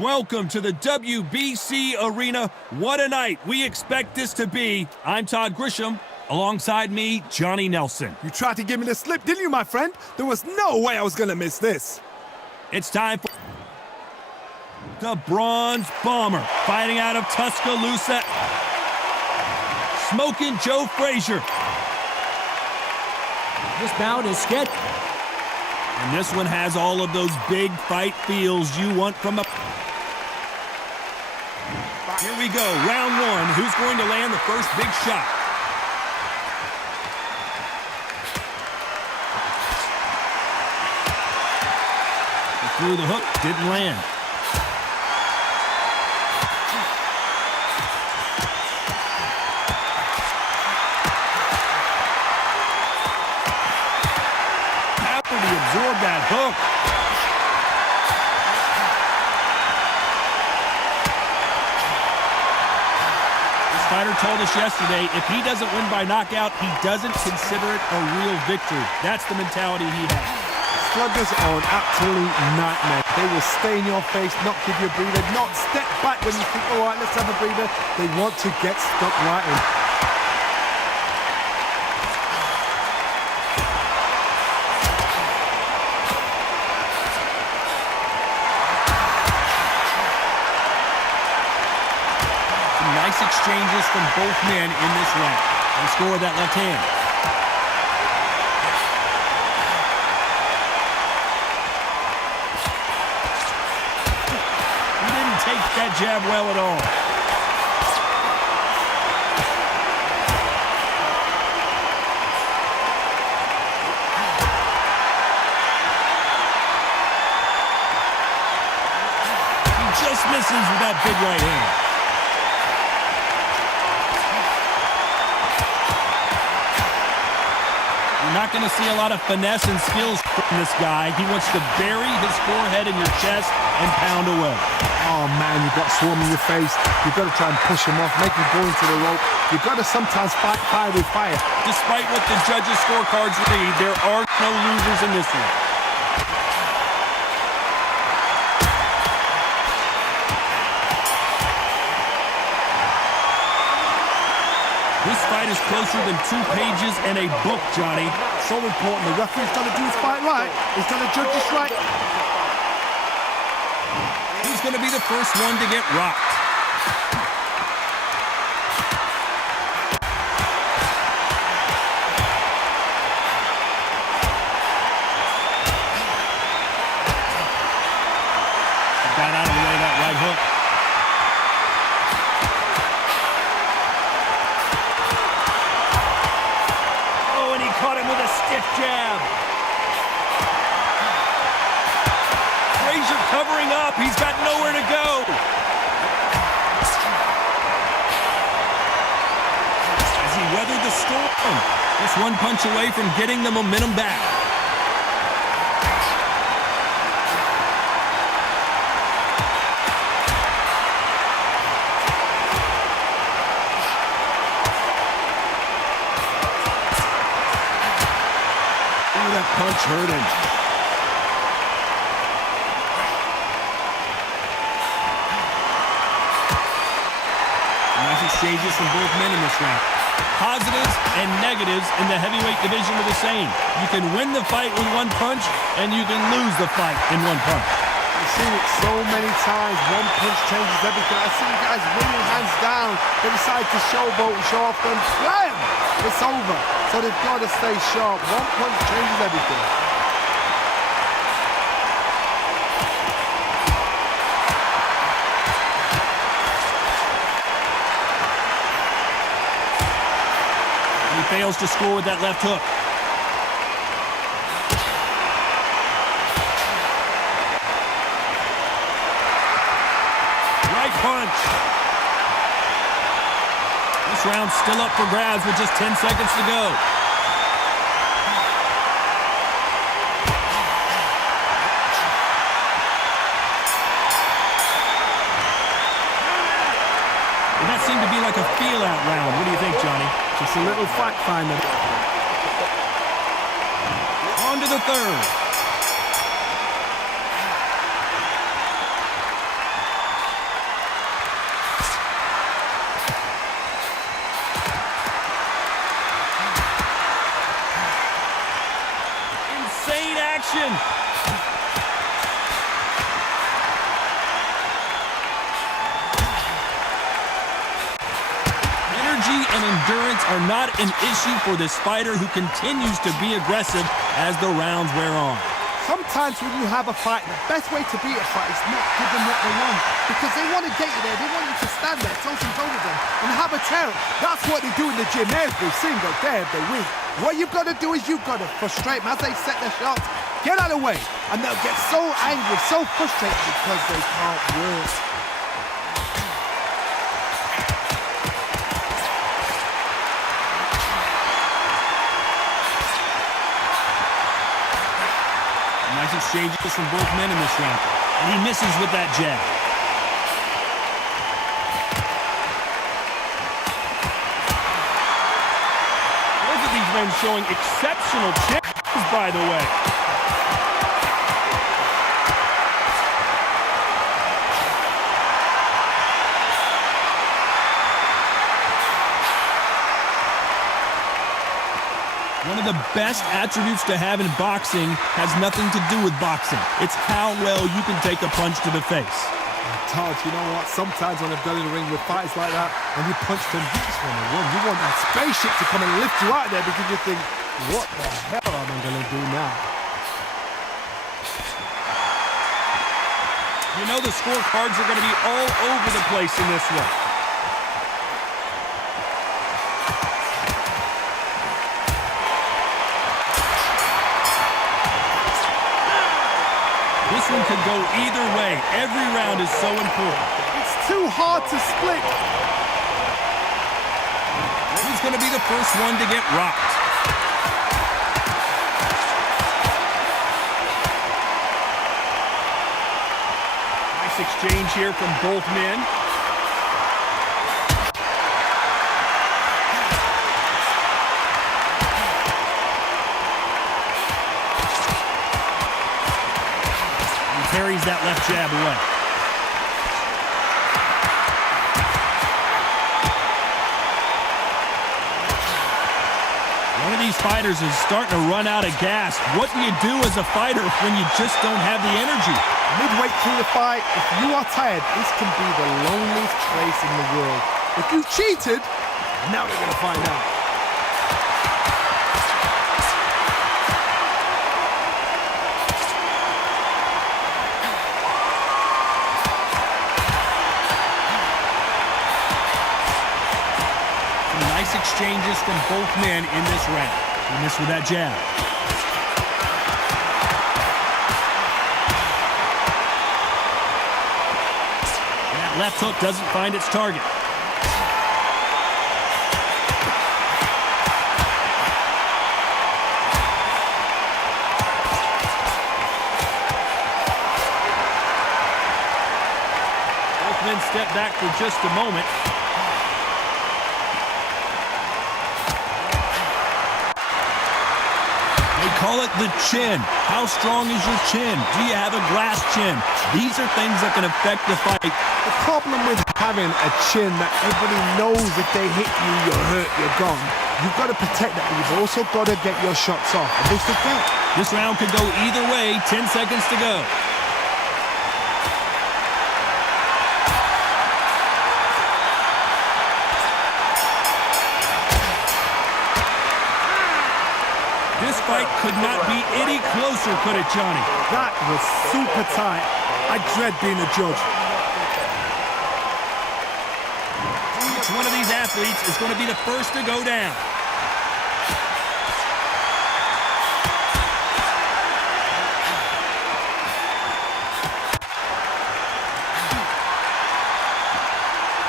Welcome to the WBC Arena. What a night we expect this to be. I'm Todd Grisham. Alongside me, Johnny Nelson. You tried to give me the slip, didn't you, my friend? There was no way I was going to miss this. It's time for the Bronze Bomber, fighting out of Tuscaloosa, Smoking Joe Frazier. This bout is scheduled. And this one has all of those big fight feels you want from a... Here we go, round one. Who's going to land the first big shot? He threw the hook, didn't land. After he absorbed that hook. Fighter told us yesterday, if he doesn't win by knockout, he doesn't consider it a real victory. That's the mentality he has. Sluggers are an absolute nightmare. They will stay in your face, not give you a breather, not step back when you think, all right, let's have a breather. They want to get stuck right in. Nice exchanges from both men in this round. And score that left hand. He didn't take that jab well at all. He just misses with that big right hand. Not going to see a lot of finesse and skills from this guy. He wants to bury his forehead in your chest and pound away. Oh, man, you've got swarm in your face. You've got to try and push him off, make him go into the rope. You've got to sometimes fight fire with fire. Despite what the judges' scorecards read, there are no losers in this one. This fight is closer than 2 pages in a book, Johnny. So important. The referee's got to do his fight right. He's got to judge this right. Who's going to be the first one to get rocked? Got out of the way of that right hook. Caught him with a stiff jab. Frazier covering up. He's got nowhere to go. As he weathered the storm, just one punch away from getting the momentum back. That punch hurt him. Nice exchanges from both men in this round. Positives and negatives in the heavyweight division are the same. You can win the fight with one punch, and you can lose the fight in one punch. I've seen it so many times. One punch changes everything. I've seen guys winning hands down. They decide to showboat and show off them. Blam! It's over. So they've got to stay sharp. One punch changes everything. He fails to score with that left hook. Right punch. This round's still up for grabs with just 10 seconds to go. And that seemed to be like a feel-out round. What do you think, Johnny? Just a little fact finder. On to the third. action. Energy and endurance are not an issue for this fighter who continues to be aggressive as the rounds wear on. Sometimes when you have a fight, the best way to beat a fight is not give them what they want. Because they want to get you there. They want you to stand there, toe-to-toe with them, and have a tell. That's what they do in the gym every single day of the week. What you've got to do is you've got to frustrate them as they set their shots. Get out of the way. And they'll get so angry, so frustrated because they can't work. Nice exchanges from both men in this round. And he misses with that jab. Both of these men showing exceptional chances, by the way. One of the best attributes to have in boxing has nothing to do with boxing. It's how well you can take a punch to the face. Todd, you know what? Sometimes when I've done in the ring with fighters like that, and you punch them, you just want to run. You want that spaceship to come and lift you out of there because you think, what the hell am I going to do now? You know the scorecards are going to be all over the place in this one. This one could go either way. Every round is so important. It's too hard to split. Who's going to be the first one to get rocked? Nice exchange here from both men. Parries that left jab away. One of these fighters is starting to run out of gas. What do you do as a fighter when you just don't have the energy? Midway through the fight, if you are tired, this can be the loneliest place in the world. If you cheated, now they're going to find out. Nice exchanges from both men in this round. He missed with that jab. And that left hook doesn't find its target. Both men step back for just a moment. Call it the chin. How strong is your chin? Do you have a glass chin? These are things that can affect the fight. The problem with having a chin that everybody knows if they hit you, you're hurt, you're gone. You've got to protect that, but you've also got to get your shots off. And they forget. This round could go either way. 10 seconds to go. This fight could not be any closer, could it, Johnny? That was super tight. I dread being a judge. Each one of these athletes is going to be the first to go down.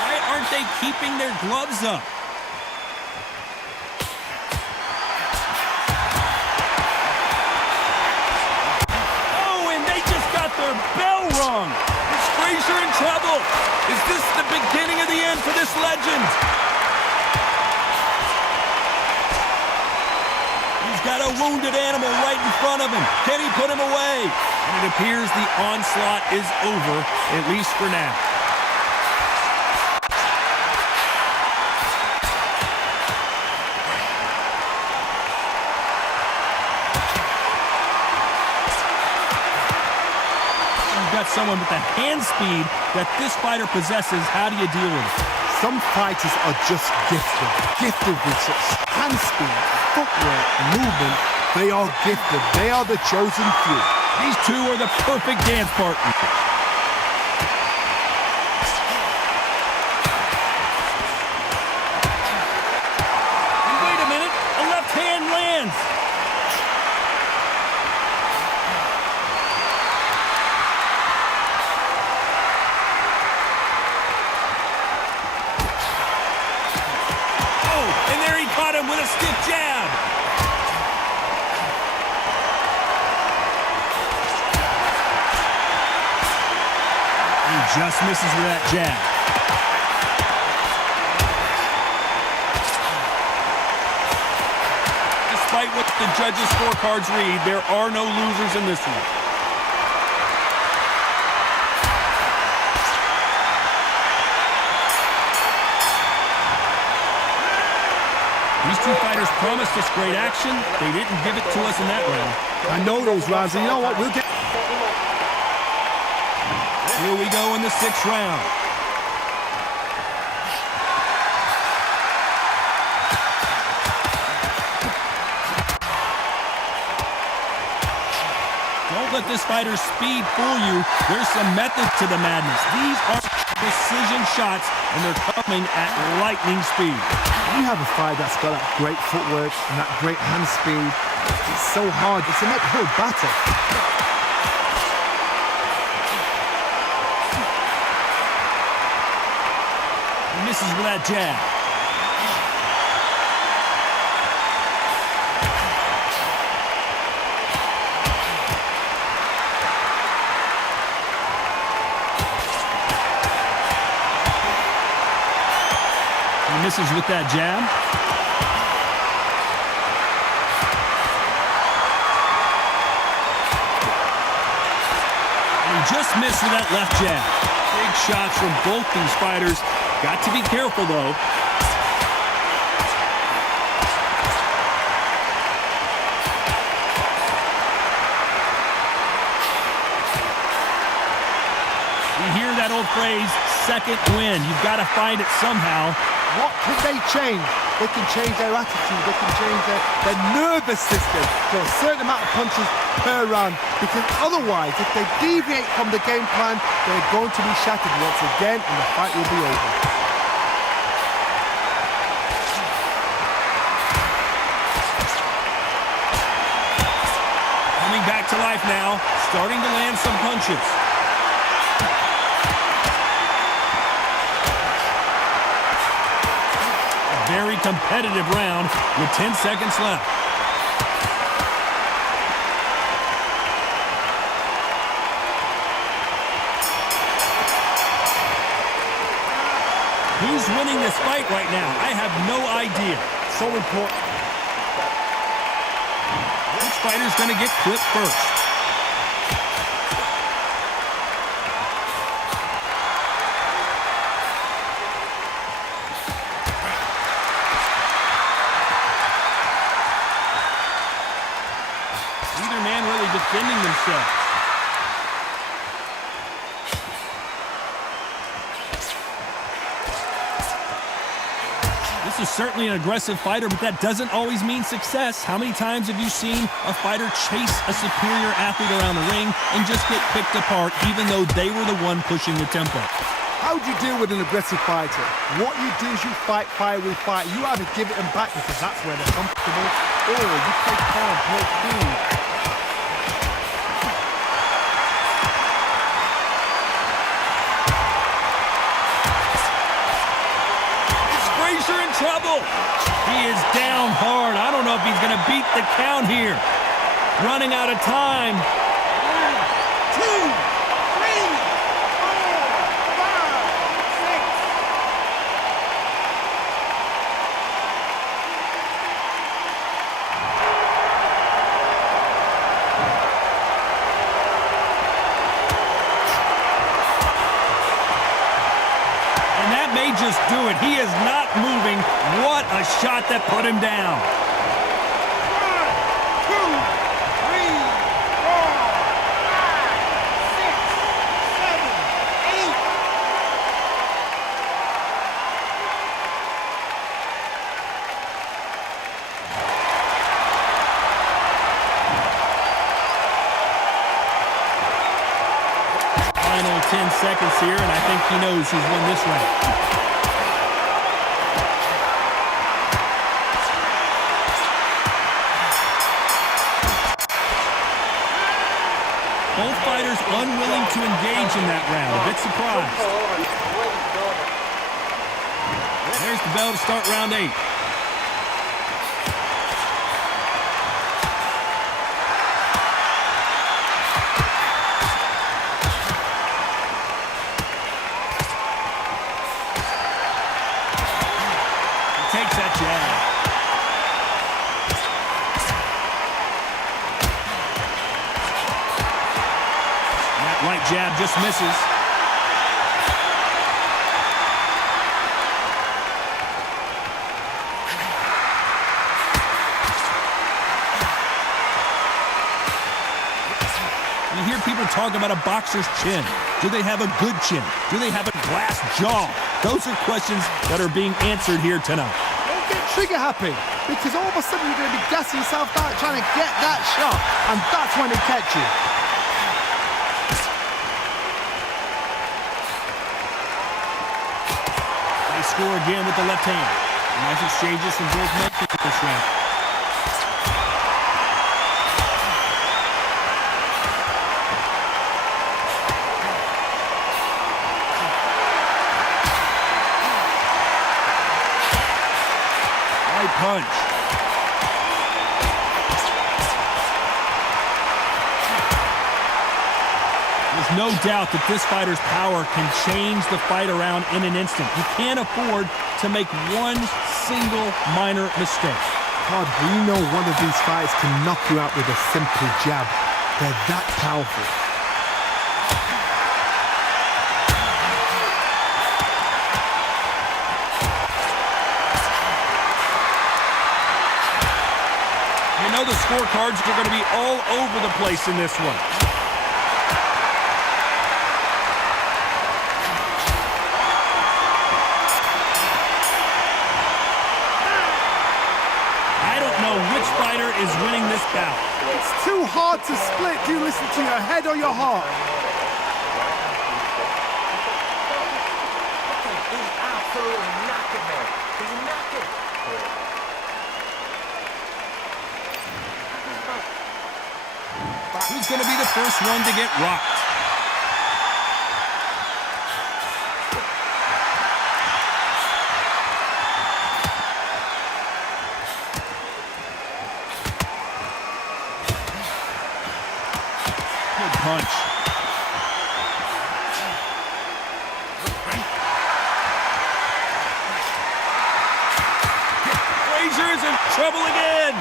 Why aren't they keeping their gloves up? Their bell rung. Is Frazier in trouble? Is this the beginning of the end for this legend? He's got a wounded animal right in front of him. Can he put him away? And it appears the onslaught is over, at least for now. someone with the hand speed that this fighter possesses, how do you deal with it? Some fighters are just gifted with such hand speed, footwork, movement. They are gifted. They are the chosen few. These two are the perfect dance partners. And wait a minute, a left hand lands. And there he caught him with a stiff jab. He just misses with that jab. Despite what the judges' scorecards read, there are no losers in this one. These two fighters promised us great action. They didn't give it to us in that round. I know those rounds, and you know what? We'll get... Here we go in the 6th round. Don't let this fighter's speed fool you. There's some method to the madness. These are precision shots, and they're coming at lightning speed. You have a fight that's got that great footwork and that great hand speed. It's so hard. It's an uphill battle. He misses with that jab. He misses with that jab. And he just missed with that left jab. Big shots from both these fighters. Got to be careful, though. You hear that old phrase, second win. You've got to find it somehow. What can they change? They can change their attitude. They can change their nervous system for a certain amount of punches per round. Because otherwise, if they deviate from the game plan, they're going to be shattered once again, and the fight will be over. Coming back to life now, starting to land some punches. Very competitive round with 10 seconds left. Who's winning this fight right now? I have no idea. So important. Which fighter's going to get clipped first? Defending themselves. This is certainly an aggressive fighter, but that doesn't always mean success. How many times have you seen a fighter chase a superior athlete around the ring and just get picked apart even though they were the one pushing the tempo? How do you deal with an aggressive fighter? What you do is you fight fire with fire. You either give it them back because that's where they're comfortable, or you play calm, play cool. Frazier in trouble. He is down hard. I don't know if he's going to beat the count here. Running out of time. 1, 2, 3, 4, 5, 6. And that may just do it. He is not moving. What a shot that put him down. 1, 2, 3, 4, 5, 6, 10 seconds here, and I think he knows he's won this round. Both fighters unwilling to engage in that round. A bit surprised. There's the bell to start round 8. Takes that jab. That right jab just misses. You hear people talk about a boxer's chin. Do they have a good chin? Do they have a glass jaw? Those are questions that are being answered here tonight. Don't get trigger happy, because all of a sudden you're going to be gassing yourself out trying to get that shot, and that's when they catch you. They score again with the left hand. Nice exchanges from both men in this round. Punch. There's no doubt that this fighter's power can change the fight around in an instant. You can't afford to make one single minor mistake. Todd, we know one of these fights can knock you out with a simple jab. They're that powerful. You know the scorecards are going to be all over the place in this one. I don't know which fighter is winning this bout. It's too hard to split. Do you listen to your head or your heart? He's absolutely knocking him. He's knocking. Who's going to be the first one to get rocked? Good punch. Frazier is in trouble again.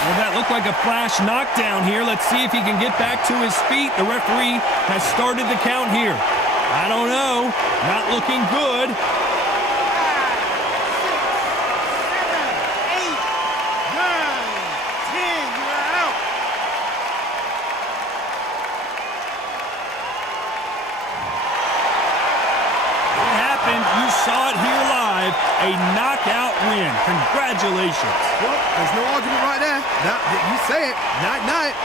Well, that looked like a flash knockdown here. Let's see if he can get back to his feet. The referee has started the count here. I don't know. Not looking good. 5, 6, 7, 8, 9, 10. You're out. What happened? You saw it here live. A knockout win. Congratulations. Well, there's no argument right there. Now, you say it. Night, night.